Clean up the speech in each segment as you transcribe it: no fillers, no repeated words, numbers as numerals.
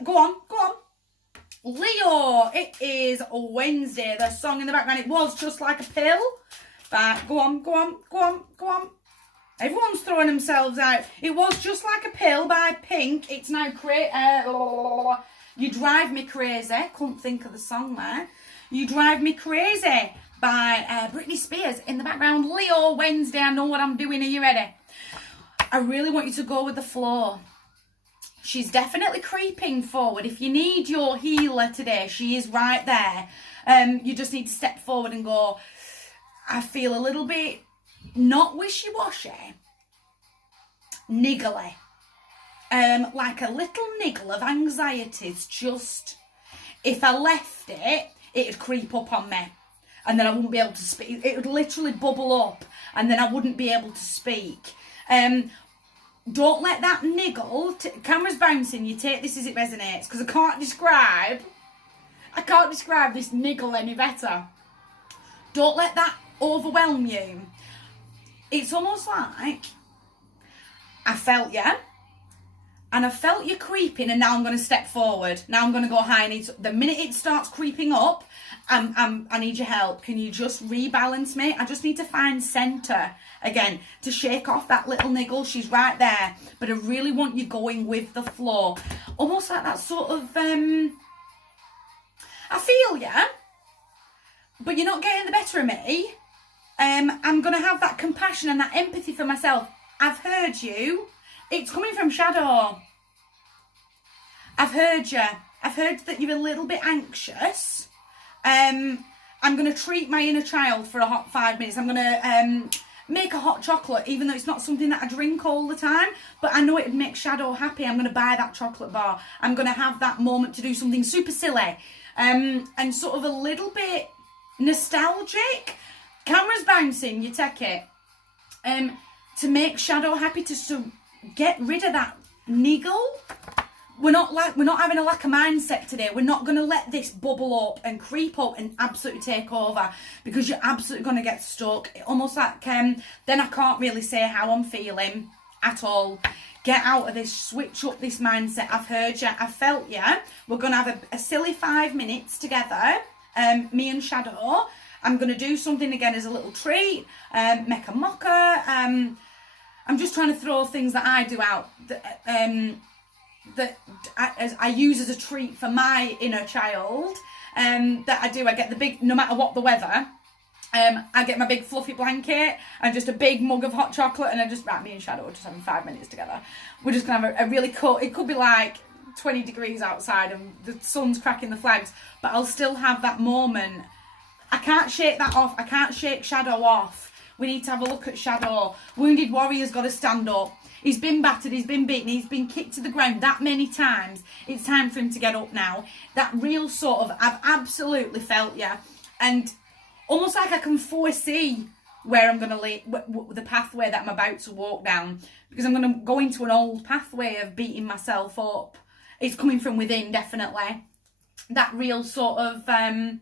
Leo, go on. Leo, it is Wednesday. The song in the background, it was Just Like a Pill. Right, go on. Everyone's throwing themselves out. It was Just Like a Pill by Pink. It's now You Drive Me Crazy. Couldn't think of the song there. You Drive Me Crazy by Britney Spears in the background. Leo, Wednesday, I know what I'm doing. Are you ready? I really want you to go with the flow. She's definitely creeping forward. If you need your healer today, she is right there. You just need to step forward and go, I feel a little bit, not wishy-washy, niggly. Like a little niggle of anxieties. Just, if I left it, it'd creep up on me. And then I wouldn't be able to speak. It would literally bubble up. And then I wouldn't be able to speak. Don't let that niggle, camera's bouncing, you take this as it resonates, because I can't describe this niggle any better. Don't let that overwhelm you. It's almost like, I felt you, and I felt you creeping, and now I'm going to step forward. Now I'm going to go high. The minute it starts creeping up, I need your help. Can you just rebalance me? I just need to find centre again to shake off that little niggle. She's right there, but I really want you going with the flow. Almost like that sort of, I feel ya, but you're not getting the better of me. I'm going to have that compassion and that empathy for myself. I've heard you. It's coming from Shadow. I've heard you. I've heard that you're a little bit anxious. I'm going to treat my inner child for a hot 5 minutes. I'm going to make a hot chocolate, even though it's not something that I drink all the time. But I know it'd make Shadow happy. I'm going to buy that chocolate bar. I'm going to have that moment to do something super silly. And sort of a little bit nostalgic. Camera's bouncing, you take it. To make Shadow happy, to get rid of that niggle. We're not having a lack of mindset today. We're not going to let this bubble up and creep up and absolutely take over, because you're absolutely going to get stuck. Almost like then I can't really say how I'm feeling at all. Get out of this, switch up this mindset. I've heard you, I felt you. We're going to have a silly 5 minutes together, me and Shadow. I'm going to do something again as a little treat, make a mocha. I'm just trying to throw things that I do out that I use as a treat for my inner child. That I do. I get the big, no matter what the weather, I get my big fluffy blanket and just a big mug of hot chocolate, and I just, me and Shadow are just having 5 minutes together. We're just going to have a really cool, it could be like 20 degrees outside and the sun's cracking the flags, but I'll still have that moment. I can't shake that off. I can't shake Shadow off. We need to have a look at Shadow. Wounded warrior's got to stand up. He's been battered, he's been beaten, he's been kicked to the ground that many times. It's time for him to get up now. That real sort of, I've absolutely felt you. And almost like I can foresee where I'm going to lay, the pathway that I'm about to walk down. Because I'm going to go into an old pathway of beating myself up. It's coming from within, definitely. That real sort of, that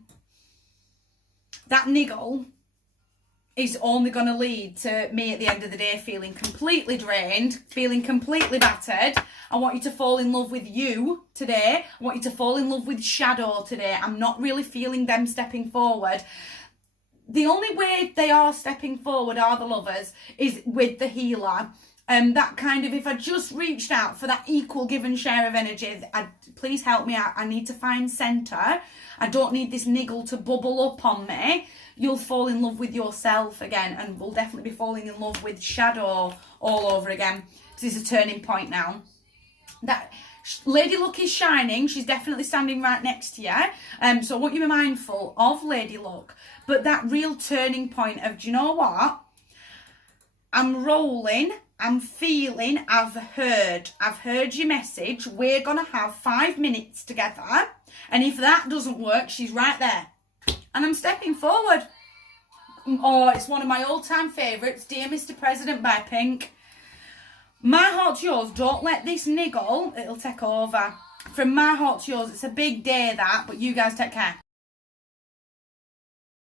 niggle is only going to lead to me at the end of the day feeling completely drained, feeling completely battered. I want you to fall in love with you today. I want you to fall in love with Shadow today. I'm not really feeling them stepping forward. The only way they are stepping forward, are the lovers, is with the healer. That kind of, if I just reached out for that equal give and share of energy, please help me out. I need to find centre. I don't need this niggle to bubble up on me. You'll fall in love with yourself again, and we'll definitely be falling in love with Shadow all over again. This is a turning point now. That Lady Luck is shining. She's definitely standing right next to you. So I want you to be mindful of Lady Luck. But that real turning point of, do you know what? I'm rolling. I'm feeling. I've heard your message. We're going to have 5 minutes together. And if that doesn't work, she's right there. And I'm stepping forward. Oh, it's one of my all-time favourites, Dear Mr. President by Pink. My heart to yours, don't let this niggle, it'll take over. From my heart to yours, it's a big day that, but you guys take care.